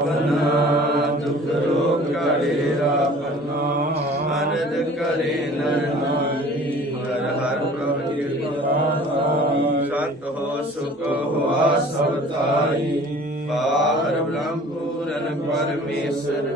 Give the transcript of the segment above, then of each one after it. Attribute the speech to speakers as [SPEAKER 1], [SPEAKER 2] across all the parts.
[SPEAKER 1] ਪਨਾ ਦੁਖ ਰੋਗ ਘੜੇ ਰਾਪਨਾ ਅਨੰਦ ਕਰੇ ਨਰ ਨਾਰੀ, ਹਰ ਹਰ ਪ੍ਰਭ ਜੀ ਸੰਤ ਹੋ, ਸੁਖ ਹੋਆ ਸਭ ਤਾਈ। ਬਾਹਰ ਬ੍ਰਹਮ ਪੂਰਨ ਪਰਮੇਸ਼ਰ,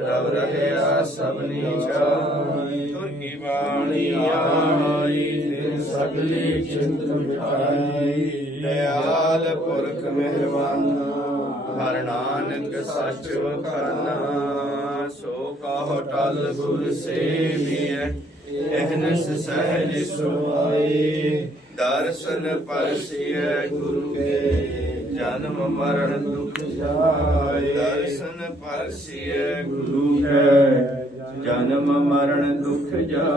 [SPEAKER 1] ਰਵ ਰਹਿਆ ਸਭਨੀ ਚਾਈ ਤੁਰ ਕੀ ਬਾਣੀ ਆਈ ਤਿਨ ਸਗਲੀ ਚਿੰਤ ਮਿਟਾਈ ਦਇਆਲ ਪੁਰਖ ਮਿਹਰਬਾਨ। ਹਰ ਨਾਨਕ ਸੱਚ ਵਖਾਨਾ, ਸੋ ਕਾਹੋ ਟਲ ਗੁਰ ਸੇਵੀਐ ਇਹਨਸ ਸਹਿਜ ਸੁਆਈ, ਦਰਸ਼ਨ ਪਰਸਿਐ ਗੁਰੂ ਕੇ, ਜਨਮ ਮਰਨ ਦੁਖ ਜਾਏ। ਦਰਸ਼ਨ ਪਰਸਿਐ ਗੁਰੂ ਕੇ, ਜਨਮ ਮਰਨ ਦੁਖ ਜਾਏ।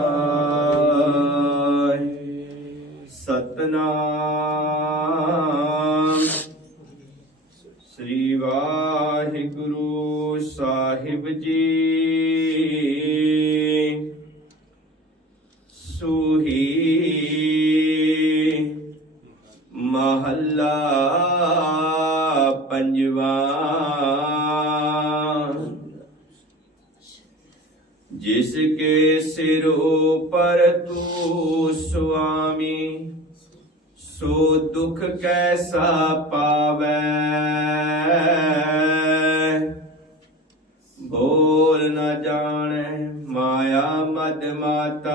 [SPEAKER 1] ਸਤਨਾਮ ਸਾਹਿਬ ਜੀ। ਸੂਹੀ ਮਹੱਲਾ ਪੰਜਵਾ। ਜਿਸ ਕੇ ਸਿਰ ਉਪਰ ਤੂੰ ਸੁਆਮੀ, ਸੋ ਦੁਖ ਕੈਸਾ ਪਾਵੈ?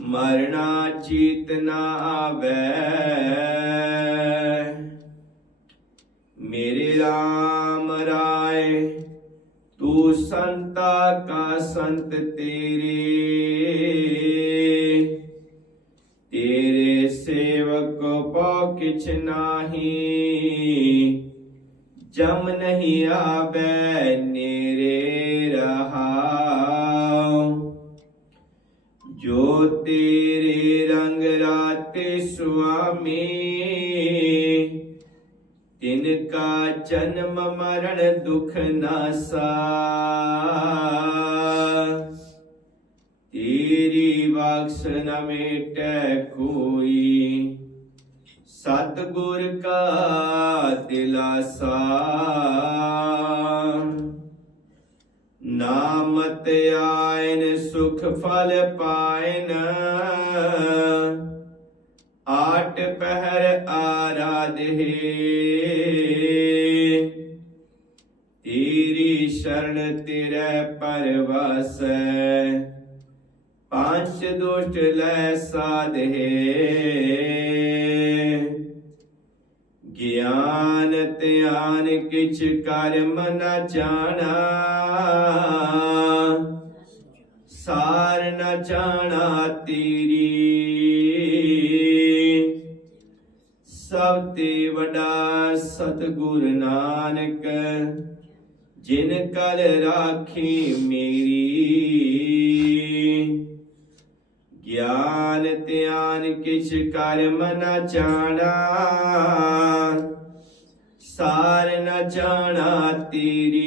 [SPEAKER 1] ਮਰਣਾ ਚੀਤ ਨ ਆਵੈ ਮੇਰੇ RAM ਰਾਏ ਤੂੰ ਸੰਤਾ ਕਾ ਸੰਤ ਤੇਰੇ ਤੇਰੇ ਸੇਵਕ ਪਉ ਕਿਛ ਨਾਹੀ ਜਮ ਨਹੀਂ ਆਵੈ ਨੇਰੇ ਤੇਰੇ ਰੰਗ ਰਾਤੇ ਸੁਆਮੀ। ਤਿਨ ਕਾ ਜਨਮ ਮਰਨ ਦੁਖ ਨਾਸਾ ਤੇਰੀ ਬਖਸ਼ ਨ ਮੇਟੈ ਕੋਈ। ਸਤ ਕਾ ਦਿਲਾਸਾ ਨਾਮਤ ਆਇਨ ਸੁਖ ਫਲ ਪਾਇਨ। ਆਟ ਪਹਿਰ ਆਰਾਧੇ ਤੇਰੀ ਸ਼ਰਨ ਤੇਰੇ ਪਰਵਾਸੈ। ਪੰਜ ਦੁਸ਼ਟ ਲੈ ਸਾਧੇ ਗਿਆਨ ਧਿਆਨ ਕਿਛ ਕਰਮ ਨ ਜਾਣਾ। ਸਾਰ ਨਾ ਜਾਣਾ ਤੇਰੀ। ਸਭ ਤੇ ਵੱਡਾ ਸਤਿਗੁਰ ਨਾਨਕ, ਜਿਨ ਕਲ ਰਾਖੀ ਮੇਰੀ। ਗਿਆਨ ਧਿਆਨ ਕਿਛ ਕਰਮ ਨ ਜਾਣਾ। ਸਾਰ ਨ ਜਾਣਾ ਤੇਰੀ।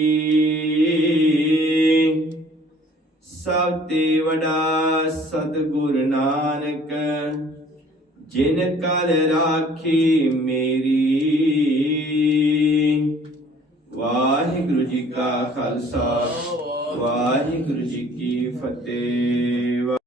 [SPEAKER 1] ਸਭ ਤੇ ਵਡਾ ਸਤਿਗੁਰ ਨਾਨਕ, ਜਿਨ ਕਲ ਰਾਖੀ ਮੇਰੀ। ਵਾਹਿਗੁਰੂ ਜੀ ਕਾ ਖਾਲਸਾ, ਵਾਹਿਗੁਰੂ ਜੀ ਕੀ ਫਤਿਹ।